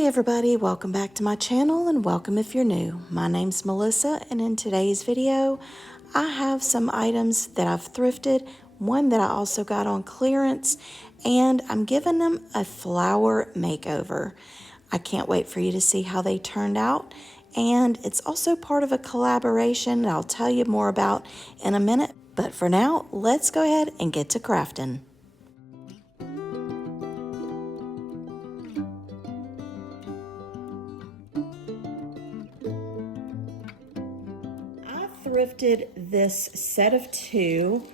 Hey everybody, welcome back to my channel and welcome if you're new. My name's Melissa and in today's video I have some items that I've thrifted, one that I also got on clearance, and I'm giving them a flower makeover. I can't wait for you to see how they turned out, and it's also part of a collaboration that I'll tell you more about in a minute. But for now, let's go ahead and get to crafting. Thrifted this set of two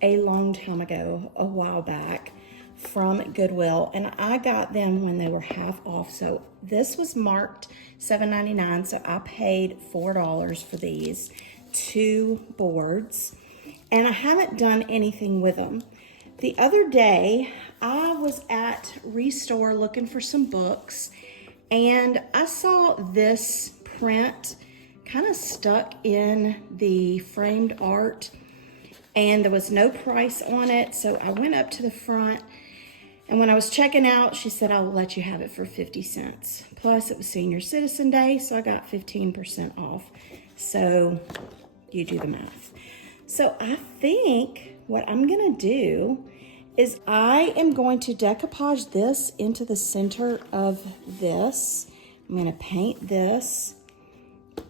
a long time ago, a while back, from Goodwill, and I got them when they were half off. So this was marked $7.99, so I paid $4 for these two boards, and I haven't done anything with them. The other day I was at Restore looking for some books, and I saw this print kind of stuck in the framed art, and there was no price on it. So I went up to the front, and when I was checking out, she said, "I'll let you have it for 50 cents. Plus it was Senior Citizen Day, so I got 15% off. So you do the math. So I think what I'm gonna do is I am going to decoupage this into the center of this. I'm gonna paint this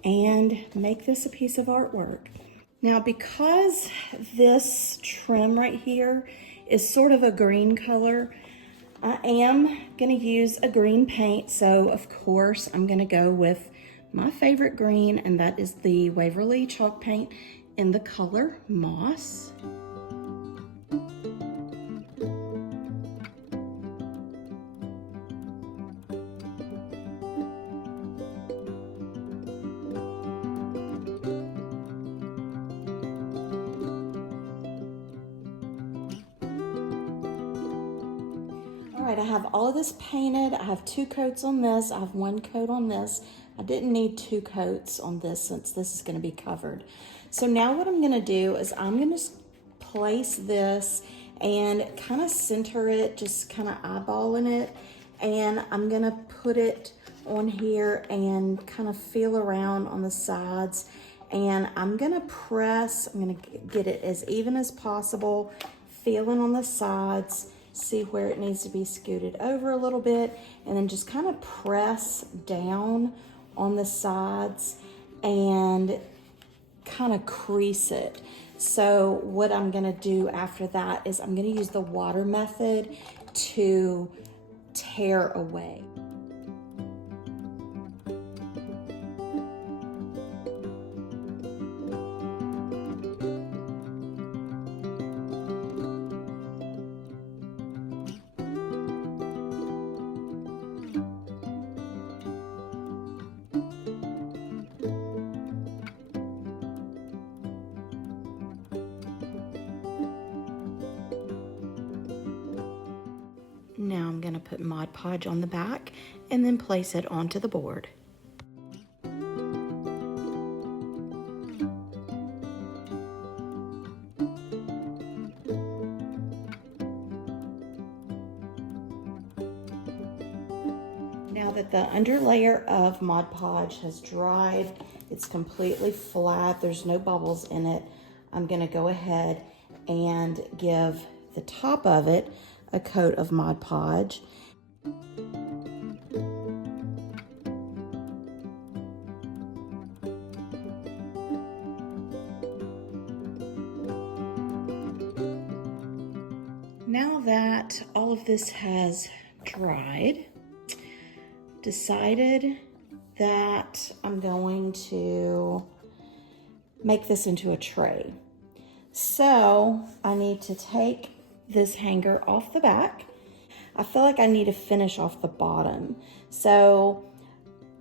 and make this a piece of artwork. Now, because this trim right here is sort of a green color, I am gonna use a green paint. So of course I'm gonna go with my favorite green, and that is the Waverly chalk paint in the color Moss. Alright, I have all of this painted. I have 2 coats on this. I have 1 coat on this. I didn't need 2 coats on this since this is going to be covered. So now what I'm going to do is I'm going to place this and kind of center it, just kind of eyeballing it. And I'm going to put it on here and kind of feel around on the sides. And I'm going to press, I'm going to get it as even as possible, feeling on the sides. See where it needs to be scooted over a little bit, and then just kind of press down on the sides and kind of crease it. So what I'm gonna do after that is I'm gonna use the water method to tear away. Now I'm going to put Mod Podge on the back and then place it onto the board. Now that the under layer of Mod Podge has dried, it's completely flat, there's no bubbles in it, I'm going to go ahead and give the top of it a coat of Mod Podge. Now that all of this has dried, decided that I'm going to make this into a tray. So I need to take this hanger off the back. I feel like I need to finish off the bottom. So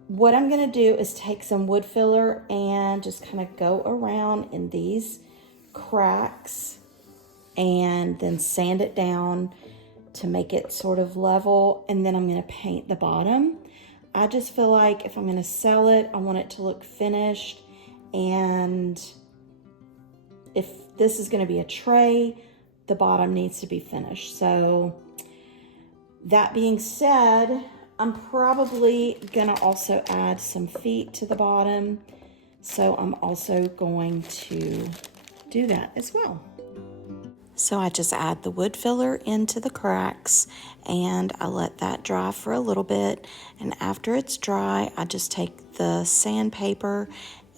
what I'm gonna do is take some wood filler and just kind of go around in these cracks and then sand it down to make it sort of level, and then I'm gonna paint the bottom. I just feel like if I'm gonna sell it, I want it to look finished, and if this is gonna be a tray, the bottom needs to be finished. So that being said, I'm probably gonna also add some feet to the bottom. So I'm also going to do that as well. So I just add the wood filler into the cracks and I let that dry for a little bit. And after it's dry, I just take the sandpaper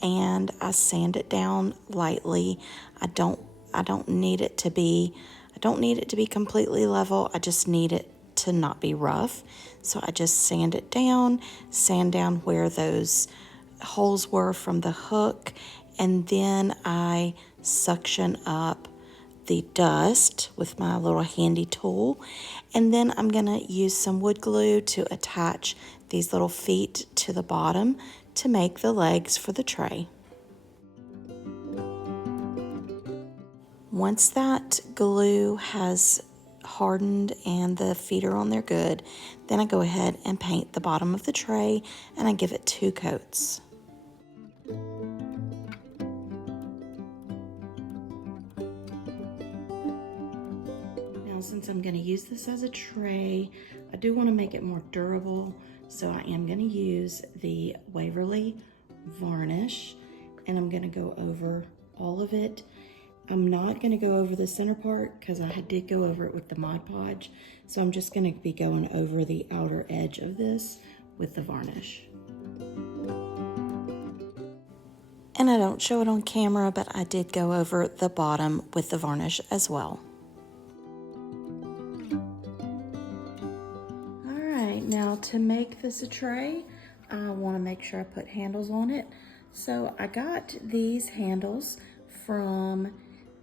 and I sand it down lightly. I don't need it to be completely level. I just need it to not be rough. So I just sand down where those holes were from the hook, and then I suction up the dust with my little handy tool, and then I'm gonna use some wood glue to attach these little feet to the bottom to make the legs for the tray. Once that glue has hardened and the feet are on there good, then I go ahead and paint the bottom of the tray and I give it 2 coats. Now, since I'm going to use this as a tray, I do want to make it more durable, so I am going to use the Waverly varnish, and I'm going to go over all of it. I'm not going to go over the center part because I did go over it with the Mod Podge, so I'm just going to be going over the outer edge of this with the varnish. And I don't show it on camera, but I did go over the bottom with the varnish as well. Now to make this a tray, I want to make sure I put handles on it. So I got these handles from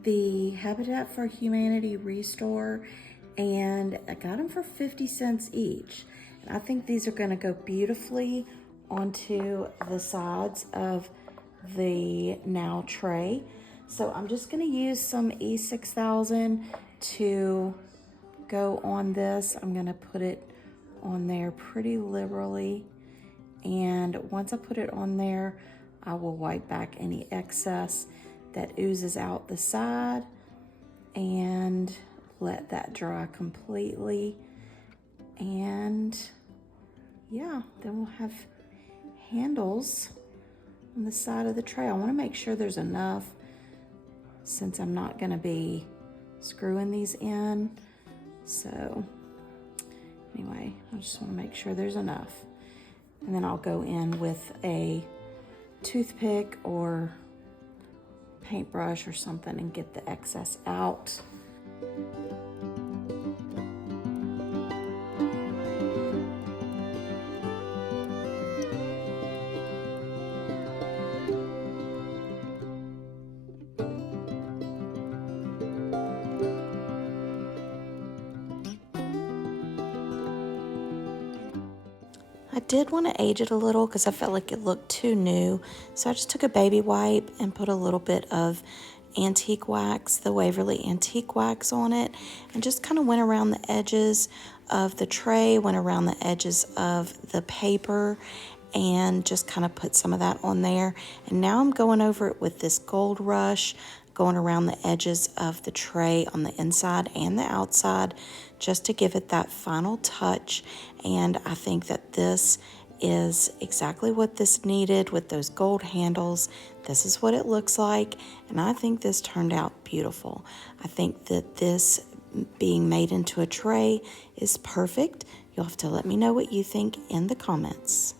the Habitat for Humanity Restore, and I got them for 50 cents each. And I think these are going to go beautifully onto the sides of the now tray. So I'm just going to use some E6000 to go on this. I'm going to put it on there pretty liberally, and once I put it on there, I will wipe back any excess that oozes out the side and let that dry completely. And yeah, then we'll have handles on the side of the tray. I want to make sure there's enough since I'm not going to be screwing these in. So anyway, I just want to make sure there's enough. And then I'll go in with a toothpick or paintbrush or something and get the excess out. I did want to age it a little because I felt like it looked too new. So I just took a baby wipe and put a little bit of antique wax, the Waverly antique wax on it, and just kind of went around the edges of the tray, went around the edges of the paper, and just kind of put some of that on there. And now I'm going over it with this Gold Rush, going around the edges of the tray on the inside and the outside just to give it that final touch. And I think that this is exactly what this needed with those gold handles. This is what it looks like, and I think this turned out beautiful. I think that this being made into a tray is perfect. You'll have to let me know what you think in the comments.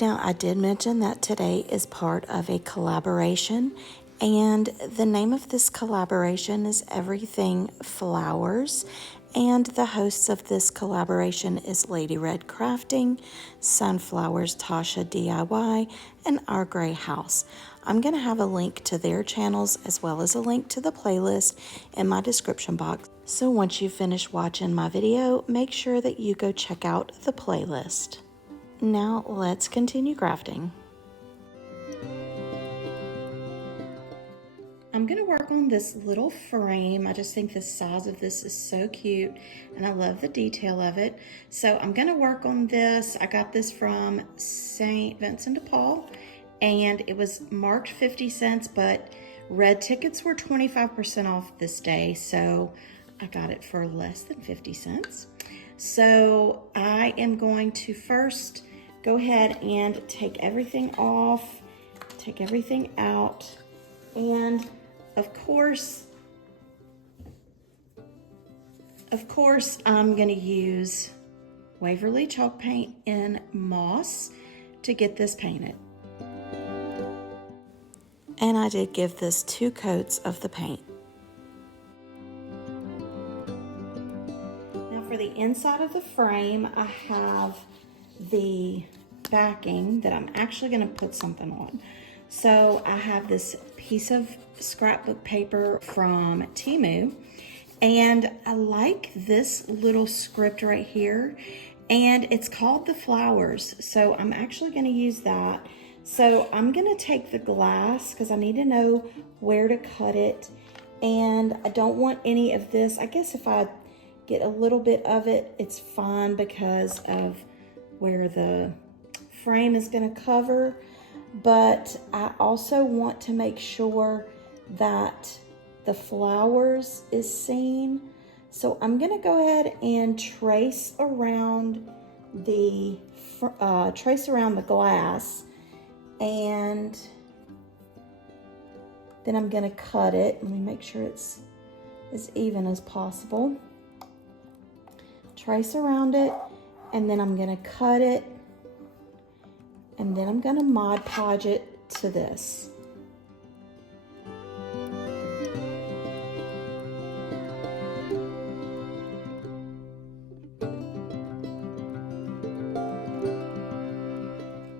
Now, I did mention that today is part of a collaboration, and the name of this collaboration is Everything Flowers, and the hosts of this collaboration is Lady Red Crafting, Sunflowers Tasha DIY, and Our Gray House. I'm going to have a link to their channels as well as a link to the playlist in my description box. So once you finish watching my video, make sure that you go check out the playlist. Now let's continue crafting. I'm going to work on this little frame. I just think the size of this is so cute and I love the detail of it. So I'm going to work on this. I got this from St. Vincent de Paul and it was marked 50 cents, but red tickets were 25% off this day. So I got it for less than 50 cents. So I am going to first go ahead and take everything off, take everything out, and of course, I'm gonna use Waverly chalk paint in moss to get this painted. And I did give this 2 coats of the paint. Now for the inside of the frame, I have the backing that I'm actually gonna put something on. So I have this piece of scrapbook paper from Temu, and I like this little script right here, and it's called The Flowers. So I'm actually gonna use that. So I'm gonna take the glass because I need to know where to cut it, and I don't want any of this. I guess if I get a little bit of it, it's fine because of where the frame is gonna cover, but I also want to make sure that the flowers is seen. So I'm gonna go ahead and trace around the glass, and then I'm gonna cut it. Let me make sure it's as even as possible. Trace around it, and then I'm gonna cut it, and then I'm gonna Mod Podge it to this.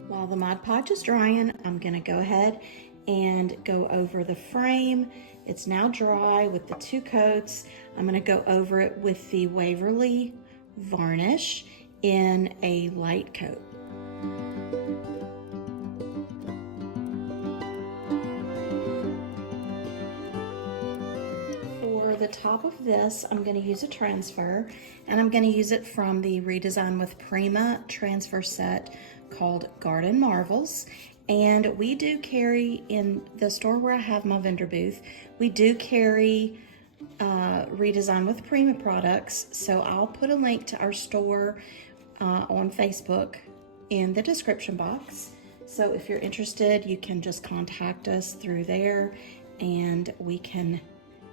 While the Mod Podge is drying, I'm gonna go ahead and go over the frame. It's now dry with the 2 coats. I'm gonna go over it with the Waverly varnish in a light coat. For the top of this, I'm going to use a transfer, and I'm going to use it from the Redesign with Prima transfer set called Garden Marvels. And we do carry, in the store where I have my vendor booth, we do carry Redesign with Prima products. So I'll put a link to our store on Facebook in the description box. So if you're interested, you can just contact us through there and we can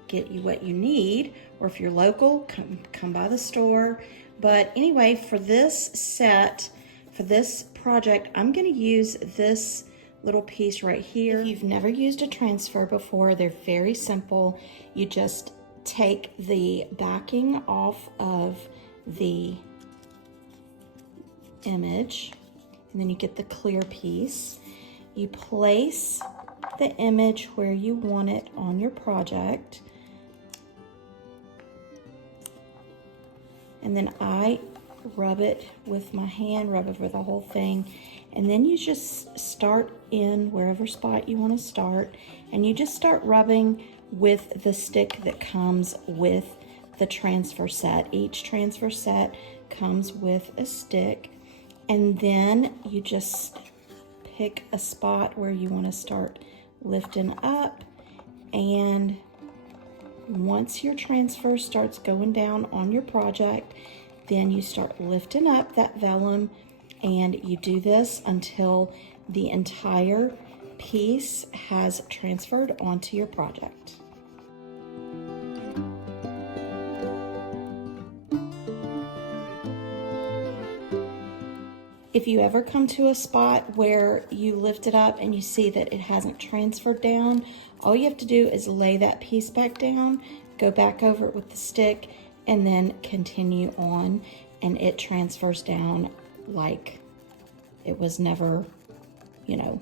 get you what you need. Or if you're local, come by the store. But anyway, for this set, for this project, I'm going to use this little piece right here. If you've never used a transfer before, they're very simple. You just take the backing off of the image, and then you get the clear piece. You place the image where you want it on your project, and then I rub it with my hand, rub over the whole thing, and then you just start in wherever spot you want to start, and you just start rubbing with the stick that comes with the transfer set. Each transfer set comes with a stick, and then you just pick a spot where you want to start lifting up, and once your transfer starts going down on your project, then you start lifting up that vellum, and you do this until the entire piece has transferred onto your project. If you ever come to a spot where you lift it up and you see that it hasn't transferred down, all you have to do is lay that piece back down, go back over it with the stick, and then continue on, and it transfers down like it was never,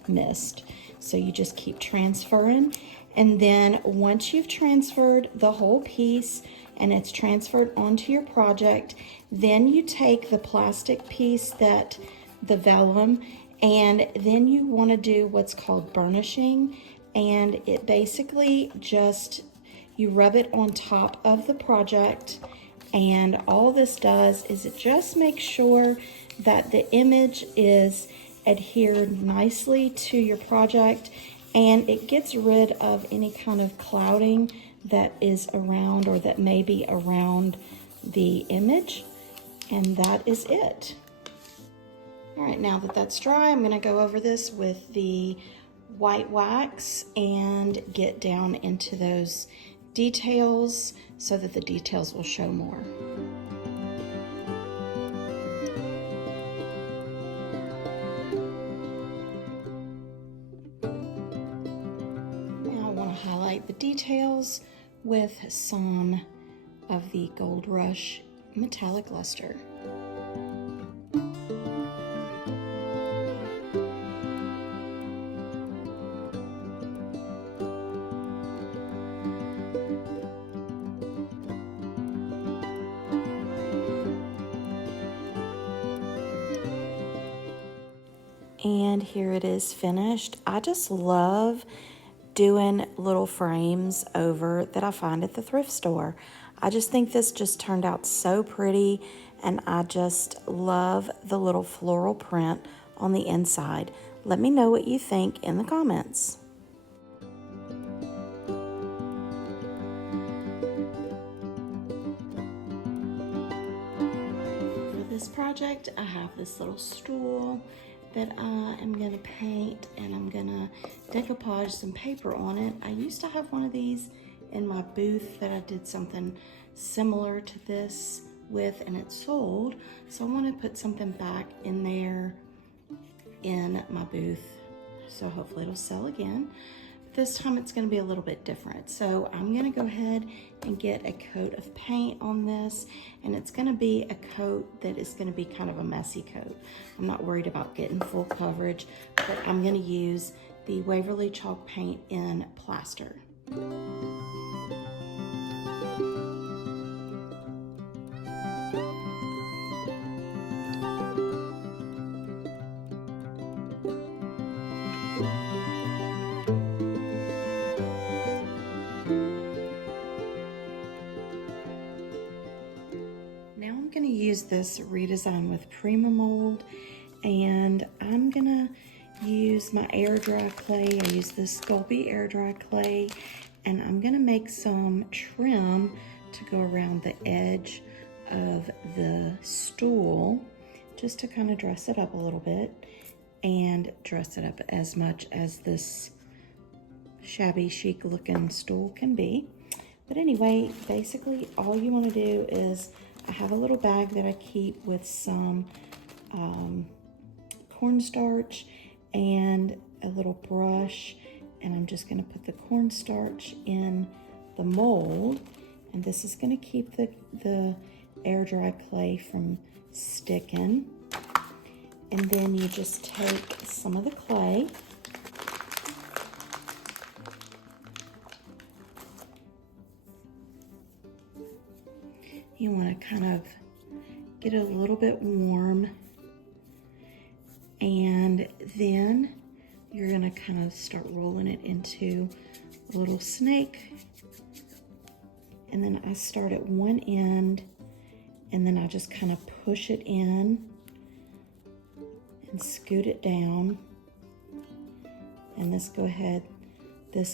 missed. So you just keep transferring, and then once you've transferred the whole piece and it's transferred onto your project, then you take the plastic piece, that the vellum, and then you want to do what's called burnishing, and it basically just, you rub it on top of the project, and all this does is it just makes sure that the image is adhered nicely to your project, and it gets rid of any kind of clouding that is around or that may be around the image. And that is it. All right, now that that's dry, I'm gonna go over this with the white wax and get down into those details so that the details will show more. Now I want to highlight the details with some of the Gold Rush metallic luster. And here it is finished. I just love doing little frames over that I find at the thrift store. I just think this just turned out so pretty, and I just love the little floral print on the inside. Let me know what you think in the comments. For this project, I have this little stool that I am gonna paint, and I'm gonna decoupage some paper on it. I used to have one of these in my booth that I did something similar to this with, and it sold. So I wanna put something back in there in my booth. So hopefully it'll sell again. This time it's gonna be a little bit different. So I'm gonna go ahead and get a coat of paint on this, and it's gonna be a coat that is gonna be kind of a messy coat. I'm not worried about getting full coverage, but I'm gonna use the Waverly chalk paint in plaster. Use this redesign with Prima mold, and I'm gonna use my air dry clay. I use this Sculpey air dry clay, and I'm gonna make some trim to go around the edge of the stool, just to kind of dress it up a little bit and dress it up as much as this shabby chic looking stool can be. But anyway, basically all you want to do is, I have a little bag that I keep with some cornstarch and a little brush, and I'm just going to put the cornstarch in the mold, and this is going to keep the air dry clay from sticking. And then you just take some of the clay, you want to kind of get it a little bit warm, and then you're going to kind of start rolling it into a little snake. And then I start at one end, and then I just kind of push it in and scoot it down. And this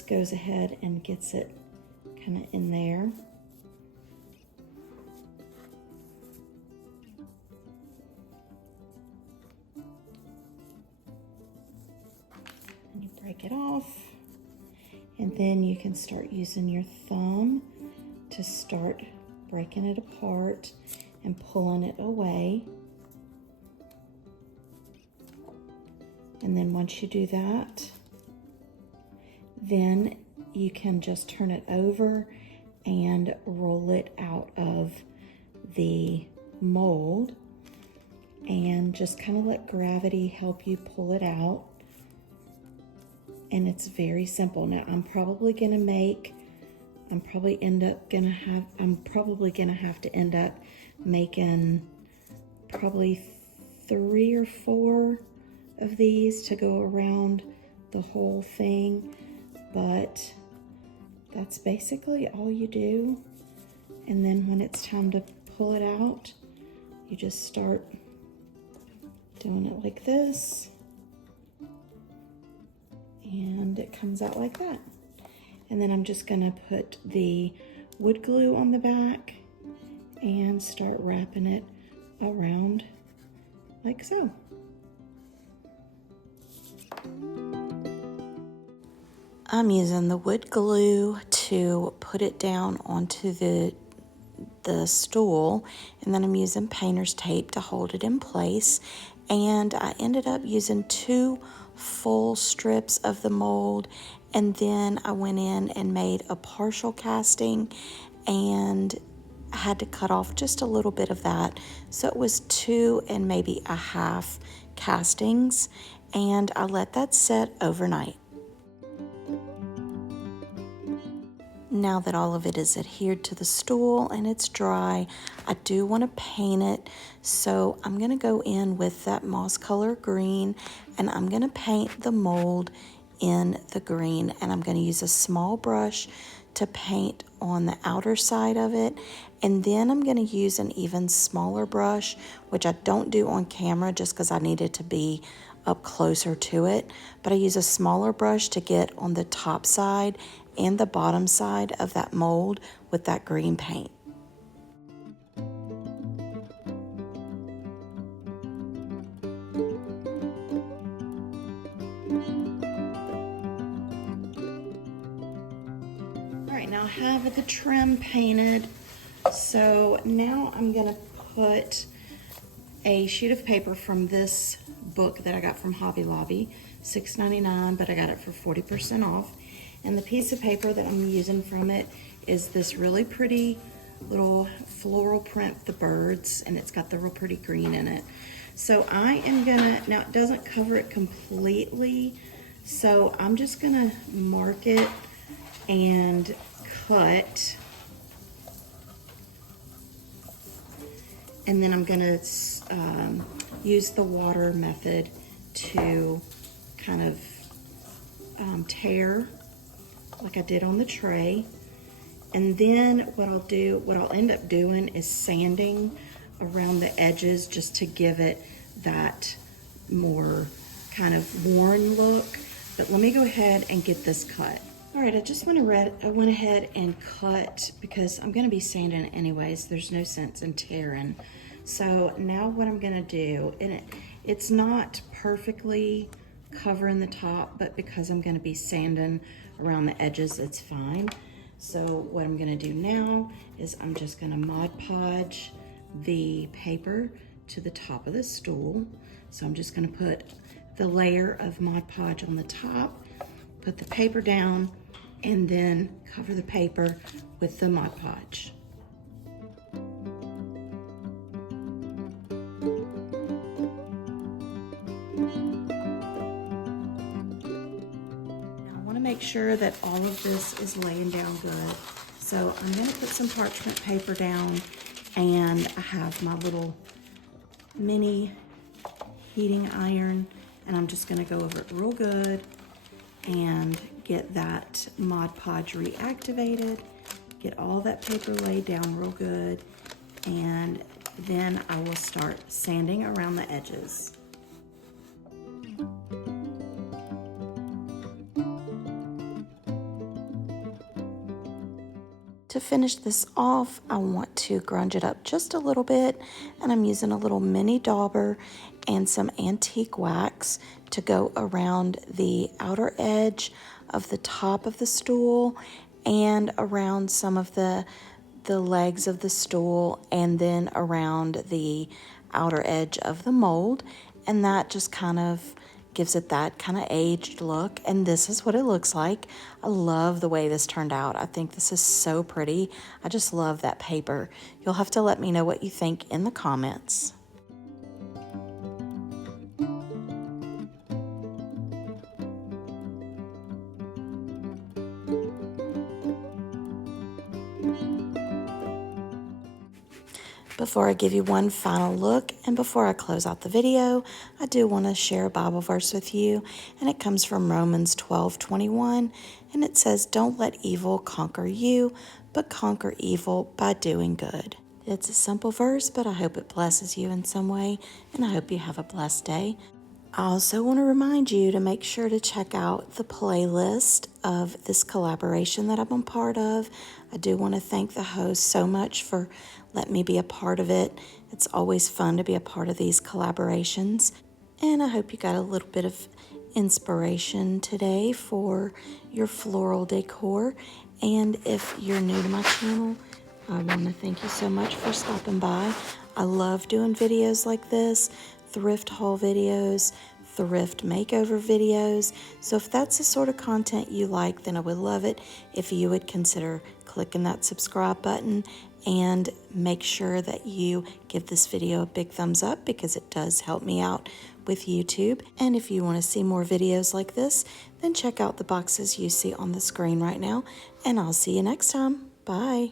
goes ahead and gets it kind of in there. Break it off, and then you can start using your thumb to start breaking it apart and pulling it away. And then once you do that, then you can just turn it over and roll it out of the mold, and just kind of let gravity help you pull it out. And it's very simple. Now I'm probably gonna have to end up making probably 3 or 4 of these to go around the whole thing, but that's basically all you do. And then when it's time to pull it out, you just start doing it like this, and it comes out like that. And then I'm just gonna put the wood glue on the back and start wrapping it around like so. I'm using the wood glue to put it down onto the stool, and then I'm using painter's tape to hold it in place. And I ended up using 2 full strips of the mold, and then I went in and made a partial casting, and I had to cut off just a little bit of that, so it was 2 and maybe a half castings, and I let that set overnight. Now that all of it is adhered to the stool and it's dry, I do want to paint it. So I'm going to go in with that moss color green, and I'm going to paint the mold in the green. And I'm going to use a small brush to paint on the outer side of it. And then I'm going to use an even smaller brush, which I don't do on camera just because I need it to be up closer to it. But I use a smaller brush to get on the top side and the bottom side of that mold with that green paint. All right, now I have the trim painted. So now I'm gonna put a sheet of paper from this book that I got from Hobby Lobby, $6.99, but I got it for 40% off. And the piece of paper that I'm using from it is this really pretty little floral print with the birds, and it's got the real pretty green in it. So I am gonna, now it doesn't cover it completely, so I'm just gonna mark it and cut. And then I'm gonna use the water method to kind of tear like I did on the tray. And then what I'll end up doing is sanding around the edges just to give it that more kind of worn look. But let me go ahead and get this cut. All right, I went ahead and cut because I'm gonna be sanding it anyways. There's no sense in tearing. So now what I'm gonna do, and it's not perfectly covering the top, but because I'm gonna be sanding around the edges, it's fine. So what I'm gonna do now is I'm just gonna Mod Podge the paper to the top of the stool. So I'm just gonna put the layer of Mod Podge on the top, put the paper down, and then cover the paper with the Mod Podge. Make sure that all of this is laying down good. So I'm going to put some parchment paper down, and I have my little mini heating iron, and I'm just going to go over it real good and get that Mod Podge reactivated, get all that paper laid down real good, and then I will start sanding around the edges. To finish this off, I want to grunge it up just a little bit, and I'm using a little mini dauber and some antique wax to go around the outer edge of the top of the stool and around some of the legs of the stool, and then around the outer edge of the mold, and that just kind of gives it that kind of aged look. And this is what it looks like. I love the way this turned out. I think this is so pretty. I just love that paper. You'll have to let me know what you think in the comments. Before I give you one final look and before I close out the video, I do want to share a Bible verse with you, and it comes from Romans 12:21, and it says, "Don't let evil conquer you, but conquer evil by doing good." It's a simple verse, but I hope it blesses you in some way, and I hope you have a blessed day. I also want to remind you to make sure to check out the playlist of this collaboration that I'm a part of. I do want to thank the host so much for letting me be a part of it. It's always fun to be a part of these collaborations. And I hope you got a little bit of inspiration today for your floral decor. And if you're new to my channel, I want to thank you so much for stopping by. I love doing videos like this, thrift haul videos, thrift makeover videos. So if that's the sort of content you like, then I would love it if you would consider clicking that subscribe button and make sure that you give this video a big thumbs up because it does help me out with YouTube. And if you want to see more videos like this, then check out the boxes you see on the screen right now. And I'll see you next time. Bye.